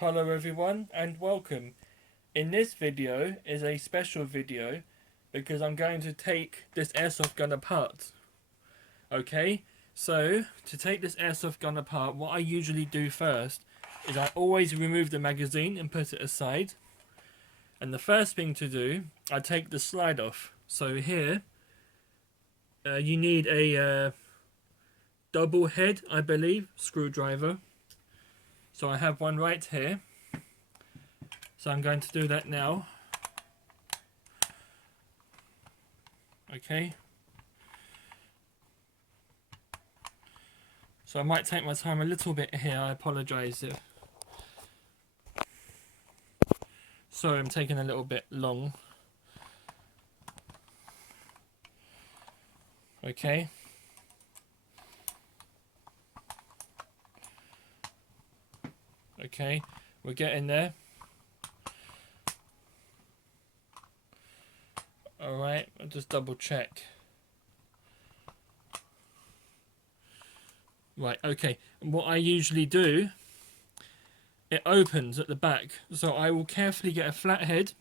Hello everyone and welcome. In this video is a special video because I'm going to take this airsoft gun apart. Okay, so to take this airsoft gun apart, what I usually do first is I always remove the magazine and put it aside. And the first thing to do, I take the slide off. So here, you need a double head, I believe, screwdriver. So I have one right here. So I'm going to do that now. Okay. So I might take my time a little bit here. I apologise. Sorry, I'm taking a little bit long. Okay. Okay, we're getting there. Alright, I'll just double check. Right, okay. And what I usually do, it opens at the back. So I will carefully get a flat head.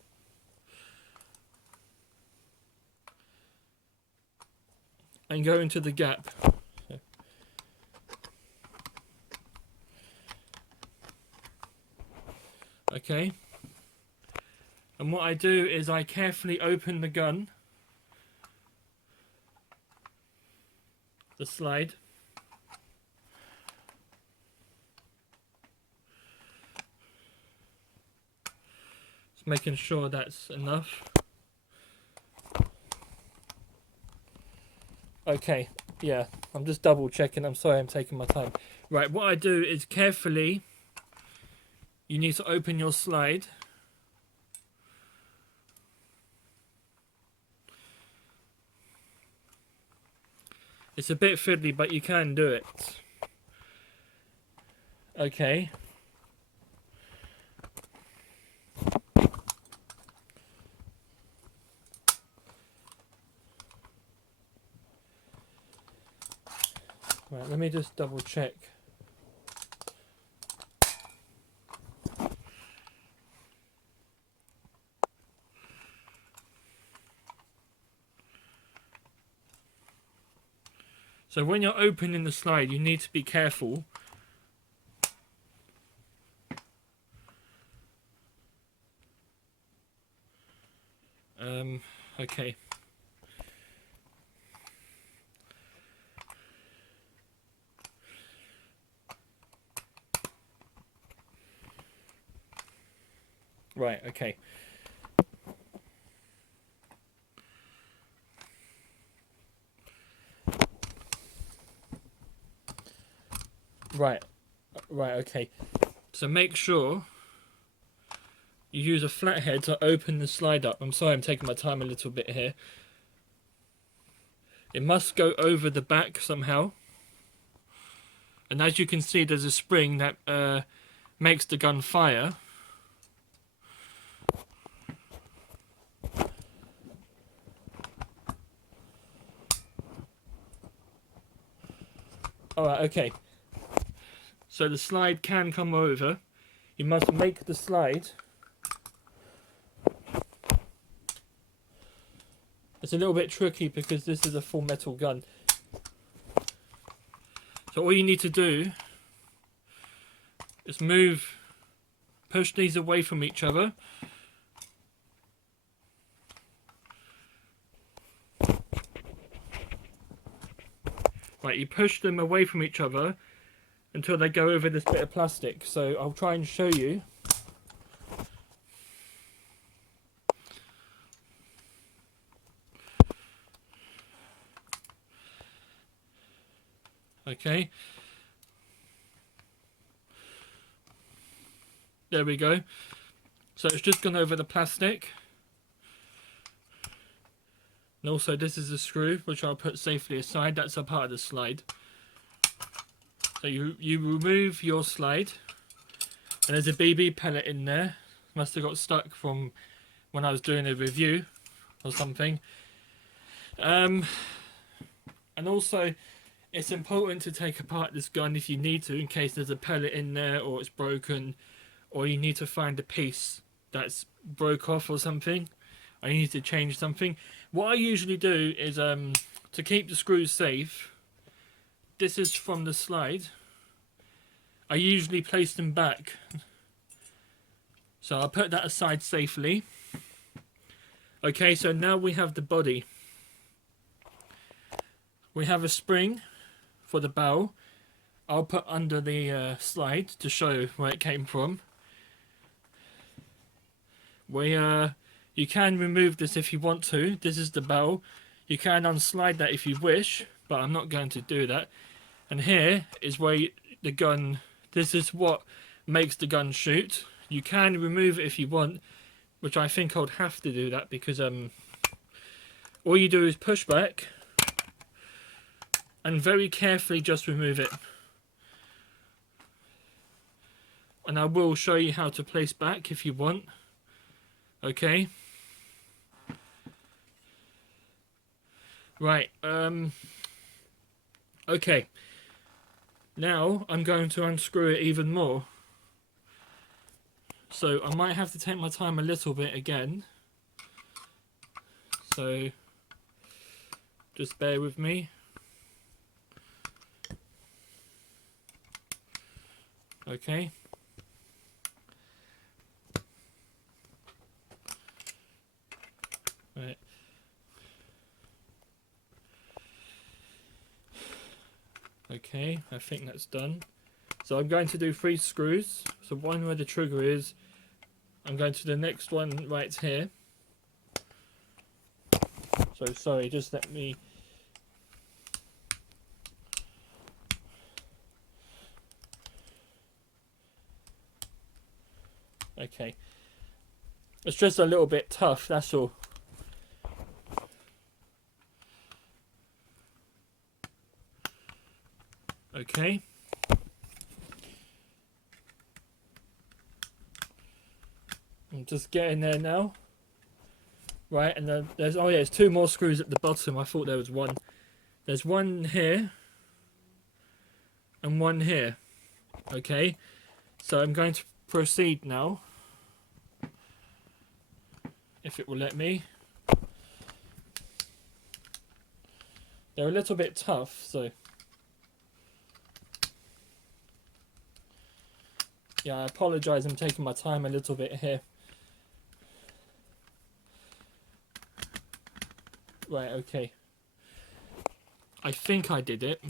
And go into the gap. Okay. And what I do is I carefully open the gun. The slide. Just making sure that's enough. Okay, yeah, I'm just double checking. I'm sorry, I'm taking my time. Right, what I do is carefully, you need to open your slide. It's a bit fiddly, but you can do it. Okay. Right, let me just double check. So when you're opening the slide, you need to be careful. Okay. Right, okay. Right, okay. So make sure you use a flathead to open the slide up. I'm sorry, I'm taking my time a little bit here. It must go over the back somehow. And as you can see, there's a spring that makes the gun fire. Alright, okay. So the slide can come over. You must make the slide. It's a little bit tricky because this is a full metal gun. So all you need to do is push these away from each other. Right, you push them away from each other until they go over this bit of plastic. So I'll try and show you. Okay. There we go. So it's just gone over the plastic. And also this is a screw, which I'll put safely aside. That's a part of the slide. So you remove your slide. And there's a BB pellet in there. Must have got stuck from when I was doing a review or something. And also, it's important to take apart this gun if you need to, in case there's a pellet in there or it's broken or you need to find a piece that's broke off or something, I need to change something. What I usually do is to keep the screws safe, this is from the slide, I usually place them back. So I'll put that aside safely. Okay, so now we have the body. We have a spring for the barrel. I'll put under the slide to show where it came from. You can remove this if you want to. This is the barrel. You can unslide that if you wish, but I'm not going to do that. And here is where the gun, this is what makes the gun shoot. You can remove it if you want, which I think I would have to do that because all you do is push back and very carefully just remove it. And I will show you how to place back if you want. Okay. Right. Okay. Now I'm going to unscrew it even more. So I might have to take my time a little bit again. So just bear with me. Okay. Right. Okay, I think that's done. So I'm going to do 3 screws. So one where the trigger is. I'm going to the next one right here. So sorry, just let me... Okay. It's just a little bit tough, that's all. Okay. I'm just getting there now. Right, and then there's, oh yeah, there's 2 more screws at the bottom. I thought there was one. There's one here and one here. Okay, so I'm going to proceed now, if it will let me. They're a little bit tough, so yeah, I apologise, I'm taking my time a little bit here. Right, okay. I think I did it.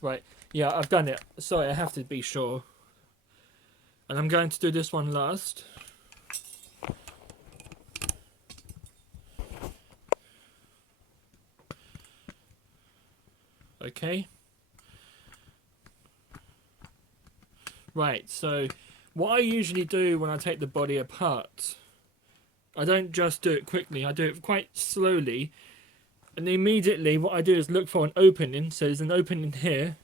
Right, yeah, I've done it. Sorry, I have to be sure. And I'm going to do this one last. Okay. Right, so what I usually do when I take the body apart, I don't just do it quickly, I do it quite slowly. And immediately what I do is look for an opening. So there's an opening here.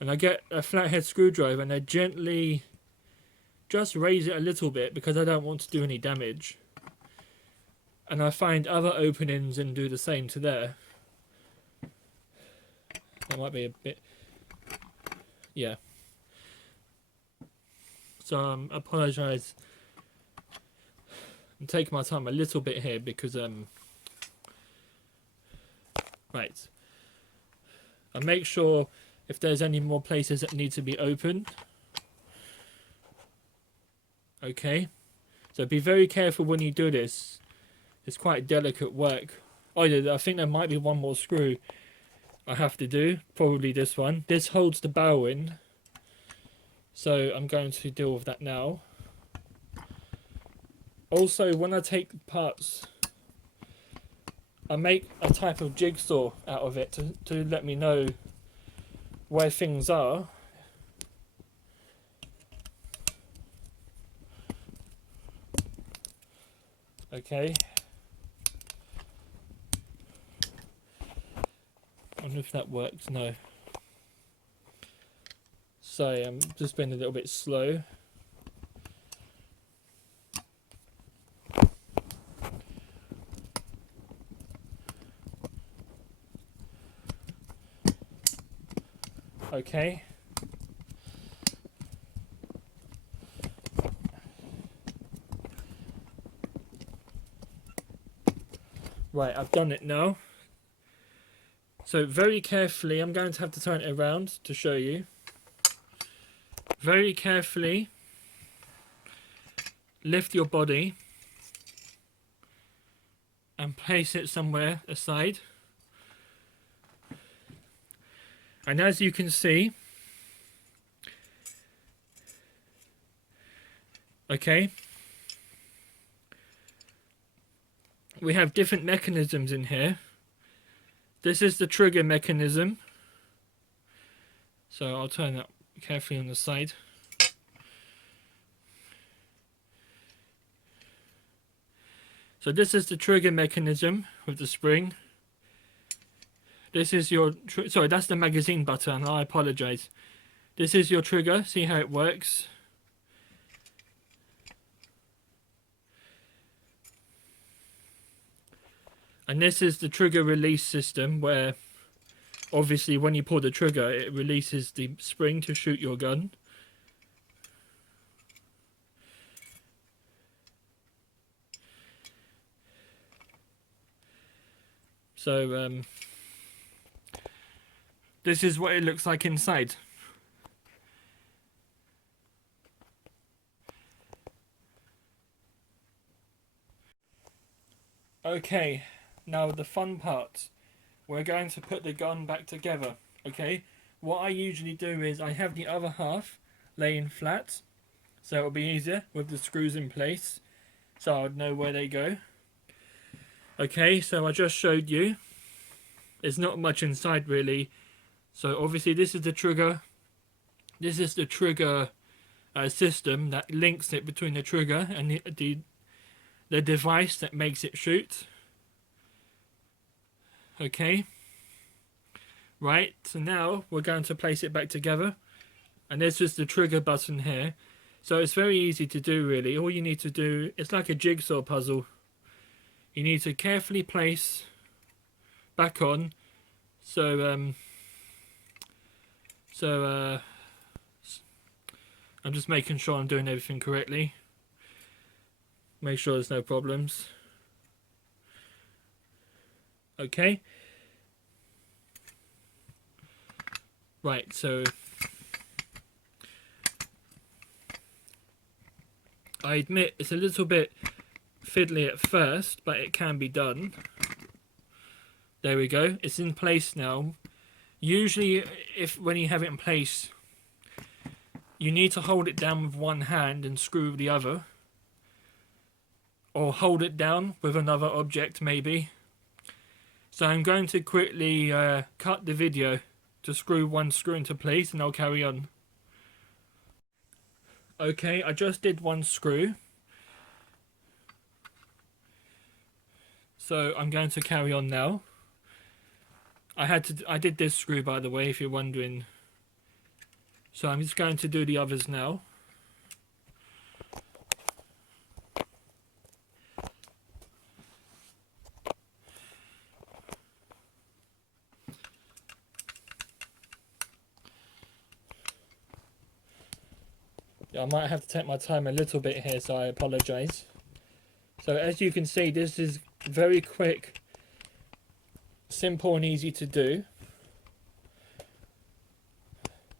And I get a flathead screwdriver and I gently just raise it a little bit because I don't want to do any damage. And I find other openings and do the same to there. That might be a bit... yeah. So I apologise. I'm taking my time a little bit here because... right. I make sure if there's any more places that need to be opened. Okay. So be very careful when you do this. It's quite delicate work. Oh yeah, I think there might be one more screw I have to do. Probably this one. This holds the barrel in. So I'm going to deal with that now. Also, when I take parts, I make a type of jigsaw out of it to let me know where things are. Okay. I wonder if that works. No. Sorry, I'm just being a little bit slow. Okay. Right, I've done it now. So very carefully, I'm going to have to turn it around to show you. Very carefully lift your body and place it somewhere aside. And as you can see, okay, we have different mechanisms in here. This is the trigger mechanism. So I'll turn that carefully on the side. So this is the trigger mechanism with the spring. This is your, sorry, that's the magazine button, I apologize. This is your trigger, see how it works. And this is the trigger release system where obviously when you pull the trigger it releases the spring to shoot your gun. So this is what it looks like inside. Okay, now the fun part. We're going to put the gun back together, okay? What I usually do is I have the other half laying flat, so it'll be easier with the screws in place, so I'd know where they go. Okay, so I just showed you. There's not much inside really. So obviously this is the trigger. This is the trigger system that links it between the trigger and the device that makes it shoot. Okay. Right, so now we're going to place it back together. And this is the trigger button here. So it's very easy to do really. All you need to do, it's like a jigsaw puzzle. You need to carefully place back on. So I'm just making sure I'm doing everything correctly. Make sure there's no problems. Okay. Right, so I admit it's a little bit fiddly at first, but it can be done. There we go. It's in place now. Usually, when you have it in place, you need to hold it down with one hand and screw with the other. Or hold it down with another object, maybe. So I'm going to quickly cut the video to screw one screw into place, and I'll carry on. Okay, I just did one screw. So I'm going to carry on now. I did this screw, by the way, if you're wondering. So I'm just going to do the others now. Yeah, I might have to take my time a little bit here, so I apologize. So as you can see, this is very quick, simple and easy to do.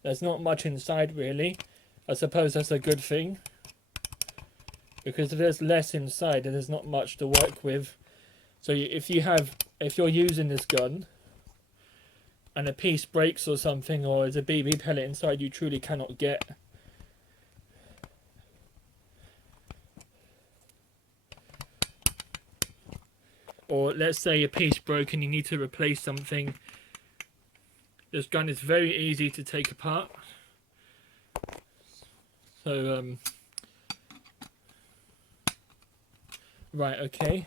There's not much inside really. I suppose that's a good thing, because if there's less inside then there's not much to work with. So if you're using this gun and a piece breaks or something, or there's a BB pellet inside you truly cannot get, or let's say a piece broke and you need to replace something, this gun is very easy to take apart. So right, okay.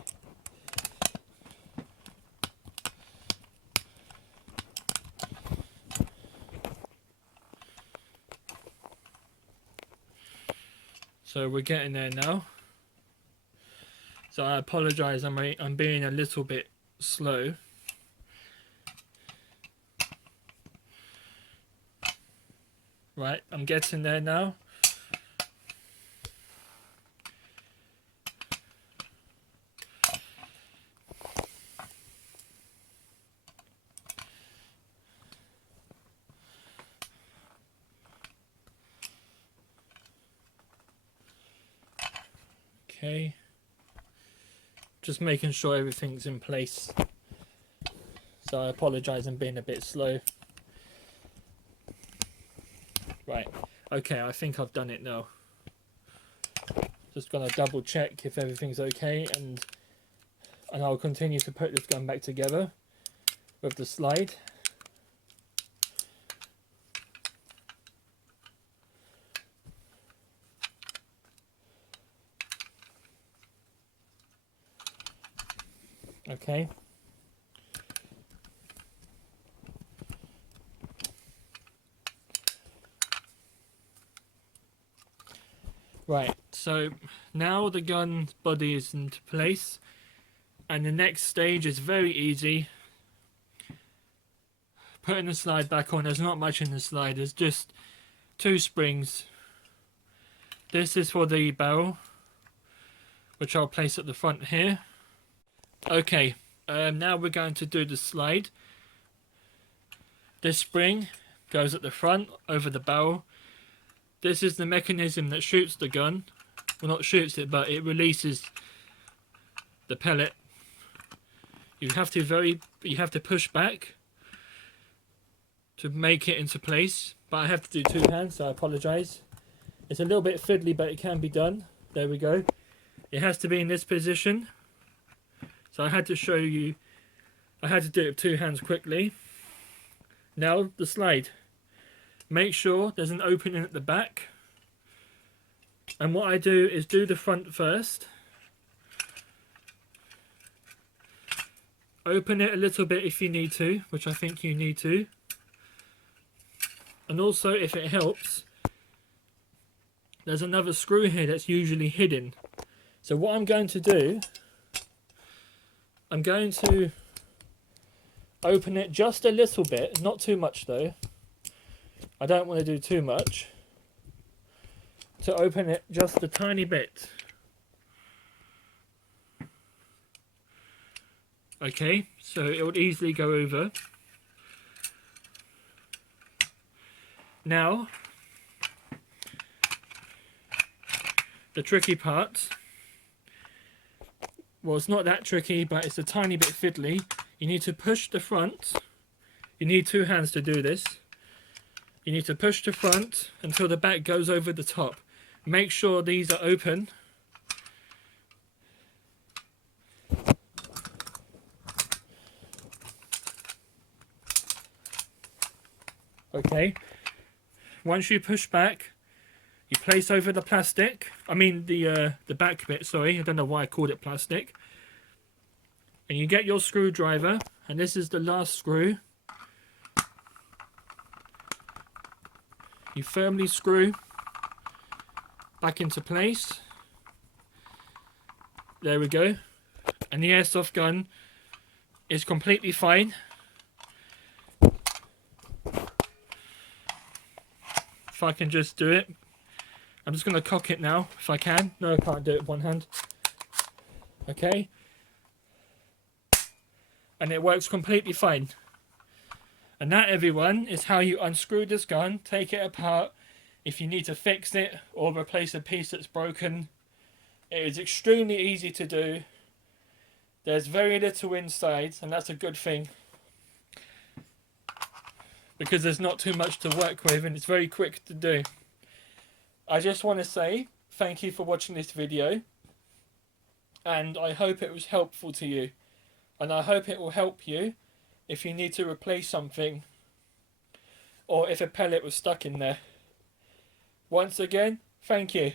So we're getting there now. So I apologise, I'm being a little bit slow. Right, I'm getting there now. Okay, just making sure everything's in place. So I apologise, I'm being a bit slow. Right, okay, I think I've done it now. Just gonna double check if everything's okay, and I'll continue to put this gun back together with the slide. Okay. Right, so now the gun body is into place, and the next stage is very easy. Putting the slide back on, there's not much in the slide, there's just 2 springs. This is for the barrel, which I'll place at the front here. Okay, now we're going to do the slide. This spring goes at the front over the barrel. This is the mechanism that shoots the gun. Well, not shoots it, but it releases the pellet. You have to push back to make it into place. But I have to do 2 hands, so I apologise. It's a little bit fiddly, but it can be done. There we go. It has to be in this position. So I had to show you. I had to do it with 2 hands quickly. Now the slide. Make sure there's an opening at the back. And what I do is do the front first. Open it a little bit if you need to, which I think you need to. And also, if it helps, there's another screw here that's usually hidden. So what I'm going to do, I'm going to open it just a little bit, not too much though. I don't want to do too much. To open it just a tiny bit. Okay, so it would easily go over. Now, the tricky part, well, it's not that tricky, but it's a tiny bit fiddly. You need to push the front. You need 2 hands to do this. You need to push the front until the back goes over the top. Make sure these are open. Okay. Once you push back, you place over the plastic. I mean the back bit, sorry. I don't know why I called it plastic. And you get your screwdriver, and this is the last screw. You firmly screw back into place. There we go. And the airsoft gun is completely fine. If I can just do it. I'm just going to cock it now, if I can. No, I can't do it with 1 hand. Okay. And it works completely fine. And that, everyone, is how you unscrew this gun, take it apart. If you need to fix it or replace a piece that's broken, it is extremely easy to do. There's very little inside, and that's a good thing. Because there's not too much to work with, and it's very quick to do. I just want to say thank you for watching this video. And I hope it was helpful to you. And I hope it will help you if you need to replace something, or if a pellet was stuck in there. Once again, thank you.